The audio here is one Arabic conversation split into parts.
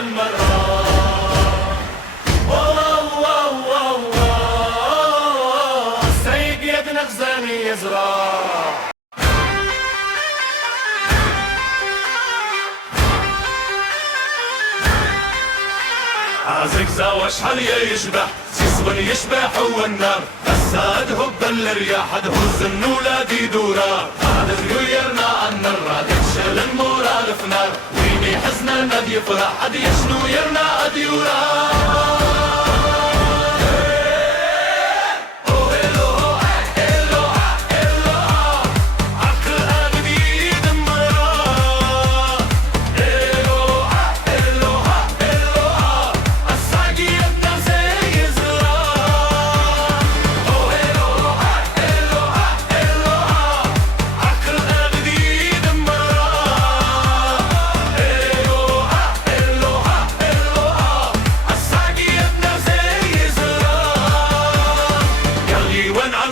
مرة. سيد نغزاني يزرع عازق وشحال يشبح سيصبر يشبح هو النار هسا هب الرياح تهز النولاد يدورا هذا يرنا عن الراد يشل المورا الفنار ويني حزنا ند يفرح عد يشنو يرنا اديورا.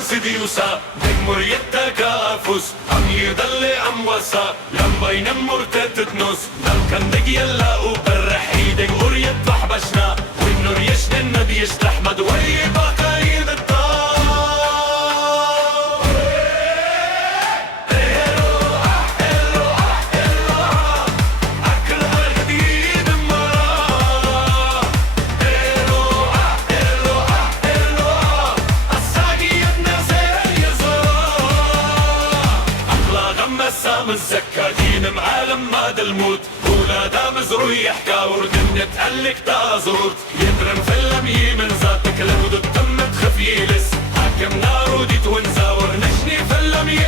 سيديوسا دمر يتكافس عم يضل عم وسا لما ينمر تتنس دم كان دق يلا وبرح ايدك غور يطلع بشنا والنور يشن النبي يشتح مدوي بقايد الطار. الزكاكين معالم ماد الموت ولادا مزروي يحكا وردن تقلك تازروت يدرم في اللمي من ذاتك لود الدم تخفيلس حاكم نار وديت ونزاور نشني في اللمي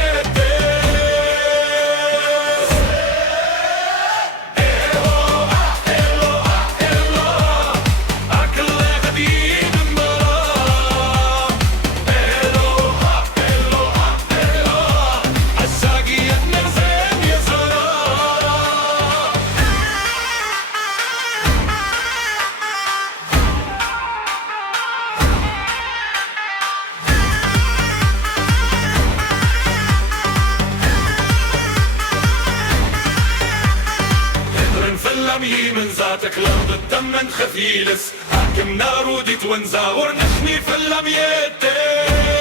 من ذاتك لرض الدم من خفيلس حاكم نار وديت ونزاور نحمي في اللميتين.